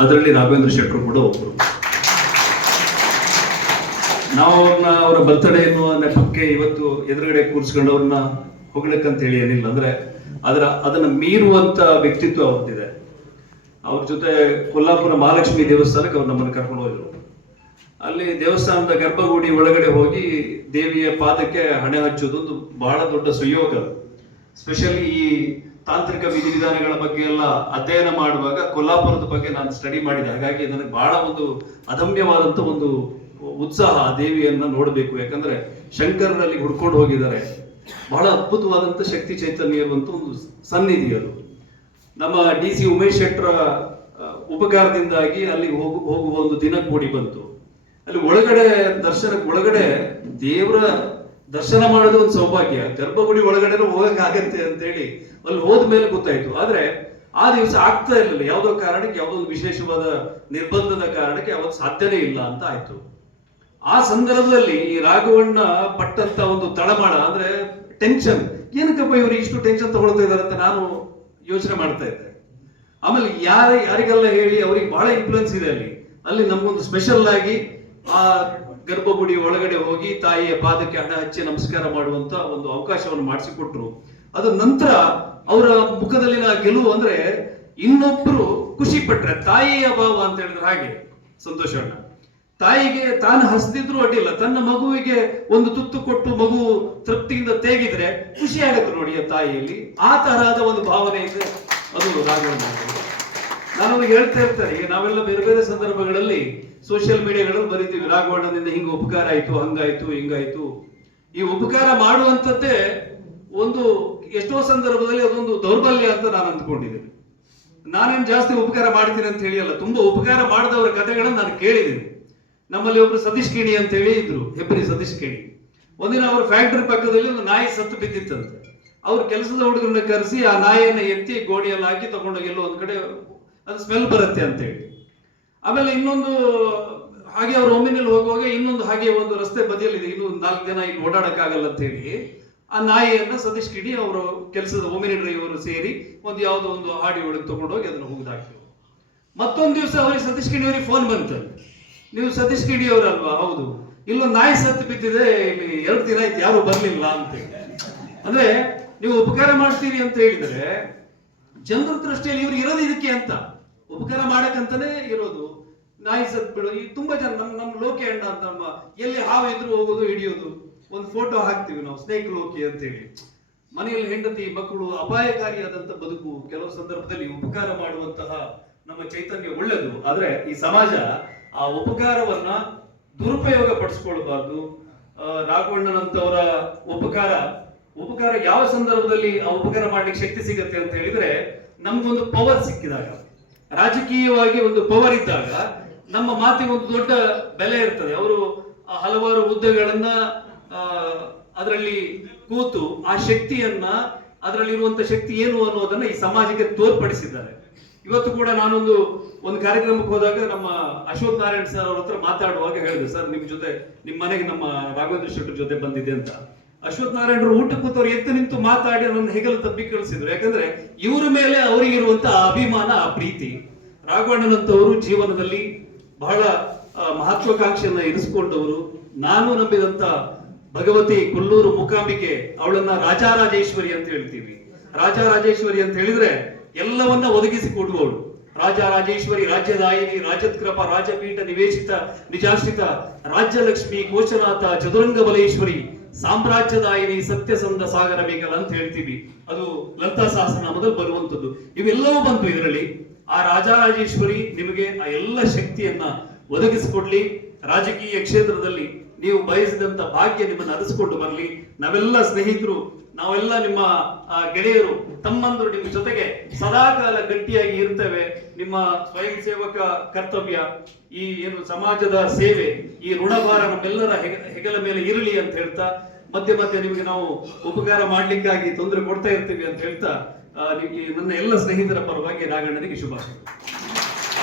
ಅದರಲ್ಲಿ ರಾಘವೇಂದ್ರ ಶೆಟ್ಟರು ಕೂಡ ಒಬ್ಬರು ನಾವು ಅವ್ರನ್ನ ಅವರ ಬರ್ತಡೇ ಎನ್ನುವ ನೆಪಕ್ಕೆ ಇವತ್ತು ಎದುರುಗಡೆ ಕೂರಿಸ್ಕೊಂಡು ಅವ್ರನ್ನ ಹೊಗಳಕ್ಕಂತ ಹೇಳಿ ಏನಿಲ್ಲ. ಅಂದ್ರೆ ಅದರ, ಅದನ್ನ ಮೀರುವಂತ ವ್ಯಕ್ತಿತ್ವ ಅವ್ರದ್ದಿದೆ. ಅವ್ರ ಜೊತೆ ಕೊಲ್ಲಾಪುರ ಮಹಾಲಕ್ಷ್ಮಿ ದೇವಸ್ಥಾನಕ್ಕೆ ಅವ್ರು ನಮ್ಮನ್ನು ಕರ್ಕೊಂಡು ಹೋದ್ರು. ಅಲ್ಲಿ ದೇವಸ್ಥಾನದ ಗರ್ಭಗುಡಿ ಒಳಗಡೆ ಹೋಗಿ ದೇವಿಯ ಪಾದಕ್ಕೆ ಹಣೆ ಹಚ್ಚೋದು ಒಂದು ಬಹಳ ದೊಡ್ಡ ಸುಯೋಗ ಸ್ಪೆಷಲಿ ಈ ತಾಂತ್ರಿಕ ವಿಧಿವಿಧಾನಗಳ ಬಗ್ಗೆ ಎಲ್ಲ ಅಧ್ಯಯನ ಮಾಡುವಾಗ ಕೊಲ್ಲಾಪುರದ ಬಗ್ಗೆ ನಾನು ಸ್ಟಡಿ ಮಾಡಿದೆ. ಹಾಗಾಗಿ ನನಗೆ ಬಹಳ ಒಂದು ಅದಮ್ಯವಾದಂತ ಒಂದು ಉತ್ಸಾಹ ಆ ದೇವಿಯನ್ನ ನೋಡಬೇಕು. ಯಾಕಂದ್ರೆ ಶಂಕರನಲ್ಲಿ ಹುಡ್ಕೊಂಡು ಹೋಗಿದ್ದಾರೆ. ಬಹಳ ಅದ್ಭುತವಾದಂತ ಶಕ್ತಿ ಚೈತನ್ಯ ಇರುವಂತ ಒಂದು ಸನ್ನಿಧಿ ಅದು. ನಮ್ಮ ಡಿ ಸಿ ಉಮೇಶ್ ಶೆಟ್ಟರ ಉಪಕಾರದಿಂದಾಗಿ ಅಲ್ಲಿ ಹೋಗು, ಹೋಗುವ ಒಂದು ದಿನ ಕೂಡಿ ಬಂತು. ಅಲ್ಲಿ ಒಳಗಡೆ ದರ್ಶನಕ್ಕೆ ಒಳಗಡೆ ದೇವರ ದರ್ಶನ ಮಾಡೋದು ಒಂದು ಸೌಭಾಗ್ಯ. ಗರ್ಭಗುಡಿ ಒಳಗಡೆ ಹೋಗಕ್ಕಾಗತ್ತೆ ಅಂತ ಹೇಳಿ ಅಲ್ಲಿ ಹೋದ ಮೇಲೆ ಗೊತ್ತಾಯ್ತು. ಆದ್ರೆ ಆ ದಿವಸ ಆಗ್ತಾ ಇರಲಿಲ್ಲ. ಯಾವುದೋ ಕಾರಣಕ್ಕೆ, ಯಾವುದೋ ವಿಶೇಷವಾದ ನಿರ್ಬಂಧದ ಕಾರಣಕ್ಕೆ ಅವತ್ತು ಸಾಧ್ಯನೇ ಇಲ್ಲ ಅಂತ ಆಯ್ತು. ಆ ಸಂದರ್ಭದಲ್ಲಿ ಈ ರಾಘವಣ್ಣ ಪಟ್ಟಂತ ಒಂದು ತಳಮಾಳ, ಅಂದ್ರೆ ಟೆನ್ಷನ್ ಏನಕ್ಕಪ್ಪ ಇವರು ಇಷ್ಟು ಟೆನ್ಷನ್ ತಗೊಳ್ತಾ ಇದಾರೆ ಅಂತ ನಾನು ಯೋಚನೆ ಮಾಡ್ತಾ ಇದ್ದೆ. ಆಮೇಲೆ ಯಾರ ಯಾರಿಗೆಲ್ಲ ಹೇಳಿ ಅವ್ರಿಗೆ ಬಹಳ ಇನ್ಫ್ಲುಯೆನ್ಸ್ ಇದೆ ಅಲ್ಲಿ. ಅಲ್ಲಿ ನಮ್ಗೊಂದು ಸ್ಪೆಷಲ್ ಆಗಿ ಆ ಗರ್ಭಗುಡಿ ಒಳಗಡೆ ಹೋಗಿ ತಾಯಿಯ ಪಾದಕ್ಕೆ ಹಣ ಹಚ್ಚಿ ನಮಸ್ಕಾರ ಮಾಡುವಂತ ಒಂದು ಅವಕಾಶವನ್ನು ಮಾಡಿಸಿಕೊಟ್ರು. ಅದ ನಂತರ ಅವರ ಮುಖದಲ್ಲಿನ ಗೆಲುವು ಅಂದ್ರೆ ಇನ್ನೊಬ್ರು ಖುಷಿ ಪಟ್ರೆ ತಾಯಿಯ ಭಾವ ಅಂತ ಹೇಳಿದ್ರೆ ಹಾಗೆ. ಸಂತೋಷ ಅಣ್ಣ. ತಾಯಿಗೆ ತಾನು ಹಸ್ತಿದ್ರು ಅಡ್ಡಿಲ್ಲ. ತನ್ನ ಮಗುವಿಗೆ ಒಂದು ತುತ್ತು ಕೊಟ್ಟು ಮಗು ತೃಪ್ತಿಯಿಂದ ತೇಗಿದ್ರೆ ಖುಷಿ ಆಗತ್ತೆ ನೋಡಿ ಆ ತಾಯಿಯಲ್ಲಿ. ಆ ತರಹದ ಒಂದು ಭಾವನೆ ಇದೆ. ಅದು ರಾಘವಣ್ಣ ನಾನು ಹೇಳ್ತಾ ಇರ್ತಾರೆ ಈಗ ನಾವೆಲ್ಲ ಬೇರೆ ಬೇರೆ ಸಂದರ್ಭಗಳಲ್ಲಿ ಸೋಷಿಯಲ್ ಮೀಡಿಯಾಗಳು ಬರೀತೀವಿ. ರಾಘವಣ್ಣನಿಂದ ಹಿಂಗ ಉಪಕಾರ ಆಯ್ತು, ಹಂಗಾಯ್ತು, ಹಿಂಗಾಯ್ತು. ಈ ಉಪಕಾರ ಮಾಡುವಂಥದ್ದೇ ಒಂದು ಎಷ್ಟೋ ಸಂದರ್ಭದಲ್ಲಿ ಅದೊಂದು ದೌರ್ಬಲ್ಯ ಅಂತ ನಾನು ಅಂದ್ಕೊಂಡಿದ್ದೀನಿ. ನಾನೇನು ಜಾಸ್ತಿ ಉಪಕಾರ ಮಾಡ್ತೀನಿ ಅಂತ ಹೇಳಿ ಅಲ್ಲ ತುಂಬಾ ಉಪಕಾರ ಮಾಡಿದವರ ಕಥೆಗಳನ್ನು ನಾನು ಕೇಳಿದ್ದೀನಿ. ನಮ್ಮಲ್ಲಿ ಒಬ್ರು ಸತೀಶ್ ಕೇಣಿ ಅಂತ ಹೇಳಿ ಇದ್ರು, ಹೆಬ್ಬರಿ ಸತೀಶ್ ಕೇಣಿ. ಒಂದಿನ ಅವ್ರ ಫ್ಯಾಕ್ಟರಿ ಪಕ್ಕದಲ್ಲಿ ಒಂದು ನಾಯಿ ಸತ್ತು ಬಿದ್ದಿತ್ತಂತೆ. ಅವ್ರ ಕೆಲಸದ ಹುಡುಗರನ್ನ ಕರೆಸಿ ಆ ನಾಯಿಯನ್ನ ಎತ್ತಿ ಗೋಣಿಯಲ್ಲಿ ಹಾಕಿ ತಗೊಂಡೋಗಿ ಎಲ್ಲೋ ಒಂದ್ ಕಡೆ, ಅದು ಸ್ಮೆಲ್ ಬರುತ್ತೆ ಅಂತ ಹೇಳಿ ಆಮೇಲೆ ಇನ್ನೊಂದು ಹಾಗೆ ಅವ್ರು ಒಮ್ಮಿನಲ್ಲಿ ಹೋಗುವಾಗ ಇನ್ನೊಂದು ಹಾಗೆ ಒಂದು ರಸ್ತೆ ಬದಿಯಲ್ಲಿದೆ. ಇನ್ನು ನಾಲ್ಕು ಜನ ಇಲ್ಲಿ ಓಡಾಡಕ್ಕಾಗಲ್ಲ ಅಂತ ಹೇಳಿ ಆ ನಾಯಿಯನ್ನ ಸತೀಶ್ ಕಿಡಿ ಅವರು ಕೆಲಸದ ಒಮಿನಿ ಡ್ರೈವರು ಸೇರಿ ಒಂದು ಯಾವುದೋ ಒಂದು ಹಾಡಿ ಒಳಗೆ ತಗೊಂಡೋಗಿ ಅದನ್ನು ಹೋಗಿದಾಕಿದ್ರು ಮತ್ತೊಂದು ದಿವಸ ಅವರಿಗೆ ಸತೀಶ್ ಕಿಡಿ ಅವರಿಗೆ ಫೋನ್ ಬಂತು. ನೀವು ಸತೀಶ್ ಕಿಡಿ ಅವರಲ್ವಾ ಹೌದು. ಇಲ್ಲೊಂದು ನಾಯಿ ಸತ್ತು ಬಿದ್ದಿದೆ ಎರಡು ದಿನ ಆಯ್ತು, ಯಾರು ಬರಲಿಲ್ಲ ಅಂತ. ಅಂದ್ರೆ ನೀವು ಉಪಕಾರ ಮಾಡ್ತೀರಿ ಅಂತ ಹೇಳಿದ್ರೆ ಜನರ ದೃಷ್ಟಿಯಲ್ಲಿ ಇವ್ರು ಇರೋದು ಇದಕ್ಕೆ ಅಂತ. ಉಪಕಾರ ಮಾಡಕ್ಕಂತಾನೆ ಇರೋದು. ನಾಯಿ ಸತ್ ಬಿಡು, ಈ ತುಂಬಾ ಜನ ನಮ್ ನಮ್ ಲೋಕಿ ಅಣ್ಣ ಅಂತ ನಮ್ಮ ಎಲ್ಲಿ ಹಾವು ಇದ್ರು ಹೋಗೋದು, ಹಿಡಿಯೋದು. ಒಂದು ಫೋಟೋ ಹಾಕ್ತಿವಿ ನಾವು ಸ್ನೇಕ್ ಲೋಕಿ ಅಂತ ಹೇಳಿ ಮನೆಯಲ್ಲಿ ಹೆಂಡತಿ, ಮಕ್ಕಳು ಅಪಾಯಕಾರಿಯಾದಂತ ಬದುಕು, ಕೆಲವು ಸಂದರ್ಭದಲ್ಲಿ ಉಪಕಾರ ಮಾಡುವಂತಹ ನಮ್ಮ ಚೈತನ್ಯ ಒಳ್ಳೆದು. ಆದ್ರೆ ಈ ಸಮಾಜ ಆ ಉಪಕಾರವನ್ನ ದುರುಪಯೋಗ ಪಡಿಸ್ಕೊಳ್ಬಾರ್ದು. ರಾಘವಣ್ಣನಂತವರ ಉಪಕಾರ ಉಪಕಾರ ಯಾವ ಸಂದರ್ಭದಲ್ಲಿ ಆ ಉಪಕಾರ ಮಾಡ್ಲಿಕ್ಕೆ ಶಕ್ತಿ ಸಿಗತ್ತೆ ಅಂತ ಹೇಳಿದ್ರೆ, ನಮ್ಗೊಂದು ಪವರ್ ಸಿಕ್ಕಿದಾಗ. ರಾಜಕೀಯವಾಗಿ ಒಂದು ಪವರ್ ಇದ್ದಾಗ ನಮ್ಮ ಮಾತಿಗೆ ಒಂದು ದೊಡ್ಡ ಬೆಲೆ ಇರ್ತದೆ. ಅವರು ಹಲವಾರು ಹುದ್ದೆಗಳನ್ನ ಅದರಲ್ಲಿ ಕೂತು ಆ ಶಕ್ತಿಯನ್ನ, ಅದರಲ್ಲಿರುವಂತ ಶಕ್ತಿ ಏನು ಅನ್ನೋದನ್ನ ಈ ಸಮಾಜಕ್ಕೆ ತೋರ್ಪಡಿಸಿದ್ದಾರೆ. ಇವತ್ತು ಕೂಡ ನಾನೊಂದು, ಒಂದು ಕಾರ್ಯಕ್ರಮಕ್ಕೆ ಹೋದಾಗ ನಮ್ಮ ಅಶೋಕ್ ನಾರಾಯಣ್ ಸರ್ ಅವ್ರ ಹತ್ರ ಮಾತಾಡುವಾಗ ಹೇಳಿದೆ, ಸರ್, ನಿಮ್ ಜೊತೆ, ನಿಮ್ ಮನೆಗೆ ನಮ್ಮ ರಾಘವೇಂದ್ರ ಶೆಟ್ಟರ್ ಜೊತೆ ಬಂದಿದೆ ಅಂತ. ಅಶ್ವಥ್ ನಾರಾಯಣರು ಊಟ ಕೂತವ್ರು ನಿಂತು ಮಾತಾಡಿ ನನ್ನ ಹೆಗಲು ತಪ್ಪಿ ಕಳಿಸಿದ್ರು. ಯಾಕಂದ್ರೆ ಇವರ ಮೇಲೆ ಅವರಿಗಿರುವಂತ ಅಭಿಮಾನ ಆ ಪ್ರೀತಿ. ರಾಘವಣ್ಣನಂತವರು ಜೀವನದಲ್ಲಿ ಬಹಳ ಮಹತ್ವಾಕಾಂಕ್ಷೆಯನ್ನ ಇರಿಸಿಕೊಂಡವರು ನಾನು ನಂಬಿದಂತ ಭಗವತಿ ಕೊಲ್ಲೂರು ಮುಕಾಂಬಿಕೆ, ಅವಳನ್ನ ರಾಜಾರಾಜೇಶ್ವರಿ ಅಂತ ಹೇಳ್ತೀವಿ. ರಾಜಾರಾಜೇಶ್ವರಿ ಅಂತ ಹೇಳಿದ್ರೆ ಎಲ್ಲವನ್ನ ಒದಗಿಸಿ ಕೊಡುವವಳು. ರಾಜಾರಾಜೇಶ್ವರಿ, ರಾಜ್ಯದಾಯಿನಿ ರಾಜತ್ಕೃಪ ರಾಜಪೀಠ ನಿವೇಶಿತ, ನಿಜಾಶ್ರಿತ, ರಾಜ್ಯಲಕ್ಷ್ಮಿ ಕೋಶನಾಥ ಚದುರಂಗ ಬಲೇಶ್ವರಿ ಸಾಮ್ರಾಜ್ಯದಾಯಿನಿ ಸತ್ಯಸಂಧ ಸಾಗರ ಮೇಘಲ ಅಂತ ಹೇಳ್ತೀವಿ. ಅದು ಲಲಿತಾ ಮೊದಲು ಬರುವಂತದ್ದು ಇವೆಲ್ಲವೂ ಬಂತು ಇದರಲ್ಲಿ. ಆ ರಾಜರಾಜೇಶ್ವರಿ ನಿಮಗೆ ಆ ಎಲ್ಲ ಶಕ್ತಿಯನ್ನ ಒದಗಿಸಿಕೊಡ್ಲಿ. ರಾಜಕೀಯ ಕ್ಷೇತ್ರದಲ್ಲಿ ನೀವು ಬಯಸಿದಂತ ಭಾಗ್ಯ ನಿಮ್ಮನ್ನು ಅರಸಿಕೊಂಡು ಬರಲಿ. ನಾವೆಲ್ಲ ಸ್ನೇಹಿತರು ನಾವೆಲ್ಲ ನಿಮ್ಮ ಗೆಳೆಯರು, ತಮ್ಮಂದರು ನಿಮ್ಮ ಜೊತೆಗೆ ಸದಾಕಾಲ ಗಟ್ಟಿಯಾಗಿ ಇರ್ತೇವೆ. ನಿಮ್ಮ ಸ್ವಯಂ ಸೇವಕ ಕರ್ತವ್ಯ, ಈ ಏನು ಸಮಾಜದ ಸೇವೆ, ಈ ಋಣಭಾರ ನಮ್ಮೆಲ್ಲರ ಹೆಗಲ ಮೇಲೆ ಇರಲಿ ಅಂತ ಹೇಳ್ತಾ, ಮಧ್ಯೆ ಮಧ್ಯೆ ನಿಮಗೆ ನಾವು ಉಪಕಾರ ಮಾಡ್ಲಿಕ್ಕಾಗಿ ತೊಂದರೆ ಕೊಡ್ತಾ ಇರ್ತೀವಿ ಅಂತ ಹೇಳ್ತಾ ನನ್ನ ಎಲ್ಲ ಸ್ನೇಹಿತರ ಪರವಾಗಿ ನಾಗಣ್ಣನಿಗೆ ಶುಭಾಶಯ.